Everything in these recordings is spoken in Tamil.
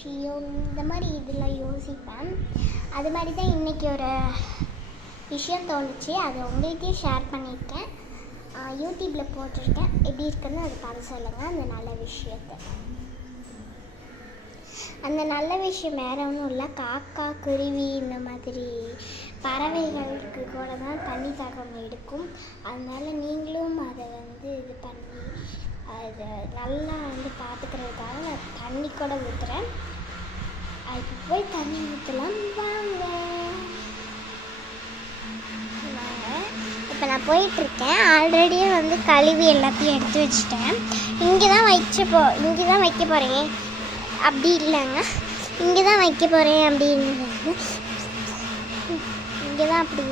விஷயம் இந்த மாதிரி இதெல்லாம் யோசிப்பேன். அது மாதிரி தான் இன்றைக்கி ஒரு விஷயம் தோணுச்சு. அதை உங்களுக்கே ஷேர் பண்ணியிருக்கேன். யூடியூப்பில் போட்டிருக்கேன். எப்படி இருக்குன்னு அதை பார்த்து சொல்லுங்கள். அந்த நல்ல விஷயம் வேறு ஒன்றும் இல்லை. காக்கா, குருவி இந்த மாதிரி பறவைகளுக்கு கூட தான் தண்ணி தாகம் எடுக்கும். அதனால் நீங்களும் அதை இது பண்ணி அதை நல்லா பார்த்துக்கிறதுக்காக நான் தண்ணி கூட ஊற்றுறேன். அதுக்கு போய் தண்ணி ஊற்றலாம் வாங்க. இப்போ நான் போயிட்டுருக்கேன். ஆல்ரெடியே கழுவி எல்லாத்தையும் எடுத்து வச்சுட்டேன். இங்கே தான் வைக்க போகிறேன். அப்படி இல்லைங்க, இங்கே தான் வைக்க போகிறேன் அப்படின்னு இங்கே தான் அப்படி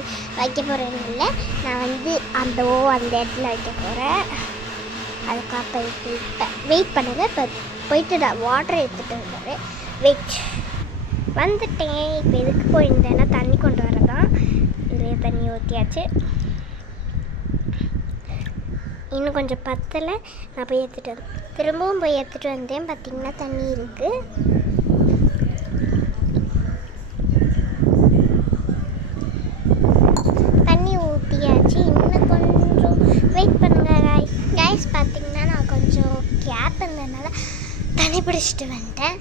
வைக்க போகிறேன்னு இல்லை. நான் அந்த இடத்துல வைக்க போகிறேன். அதுக்காக இப்போ வெயிட் பண்ணுங்கள். இப்போ போயிட்டு நான் வாட்டர் எடுத்துகிட்டு வந்துடுறேன். வந்துட்டேன். இப்போ எதுக்கு போயிருந்தேன்னா தண்ணி கொண்டு வரதான். இதுலேயே தண்ணி ஊற்றியாச்சு. இன்னும் கொஞ்சம் பத்தலை. நான் போய் எடுத்துகிட்டு வந்தேன். திரும்பவும் போய் எடுத்துகிட்டு வந்தேன். பார்த்திங்கன்னா தண்ணி இருக்குது. தண்ணி ஊற்றியாச்சு. இன்னும் கொஞ்சம் வெயிட் பண்ணுங்கள் கைஸ். பார்த்திங்கன்னா நான் கொஞ்சம் கேப் இருந்ததுனால தண்ணி பிடிச்சிட்டு வந்துட்டேன்.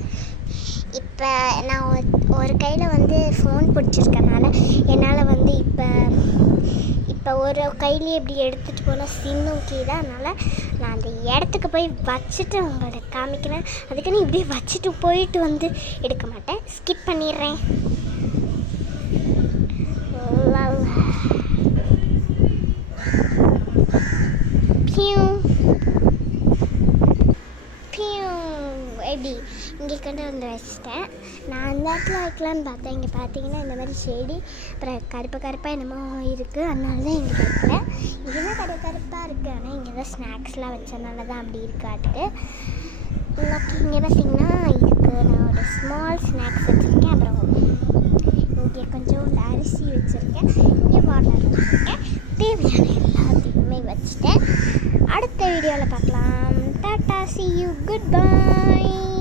இப்போ நான் ஒரு கையில் ஃபோன் பிடிச்சிருக்கனால என்னால் இப்போ ஒரு கையிலேயே இப்படி எடுத்துகிட்டு போனால் சின்னும் கீழே. அதனால் நான் அந்த இடத்துக்கு போய் வச்சுட்டு உங்களை காமிக்கிறேன். அதுக்குன்னு இப்படியே வச்சுட்டு போயிட்டு எடுக்க மாட்டேன். ஸ்கிப் பண்ணிடுறேன். எப்படி இங்கே கொண்டு வச்சிட்டேன். நான் அந்த இடத்துல வைக்கலான்னு பார்த்தேன். இங்கே பார்த்தீங்கன்னா இந்த மாதிரி செடி அப்புறம் கருப்பாக என்னமோ இருக்குது. அதனால தான் இங்கே வைக்கிறேன். இங்கே தான் கருப்பாக இருக்குது. ஆனால் இங்கே தான் ஸ்நாக்ஸ்லாம் வச்சதுனால தான் அப்படி இருக்காட்டுக்கு. இங்கே பார்த்தீங்கன்னா இதுக்கு நான் ஒரு ஸ்மால் ஸ்நாக்ஸ் வச்சுருக்கேன். அப்புறம் இங்கே கொஞ்சம் அரிசி வச்சுருக்கேன். இங்கே வாட்டர் வச்சுருக்கேன். தேவையான எல்லாத்தையுமே வச்சுட்டேன். அடுத்த வீடியோவில் பார்க்கலாம். Tata, see you, goodbye.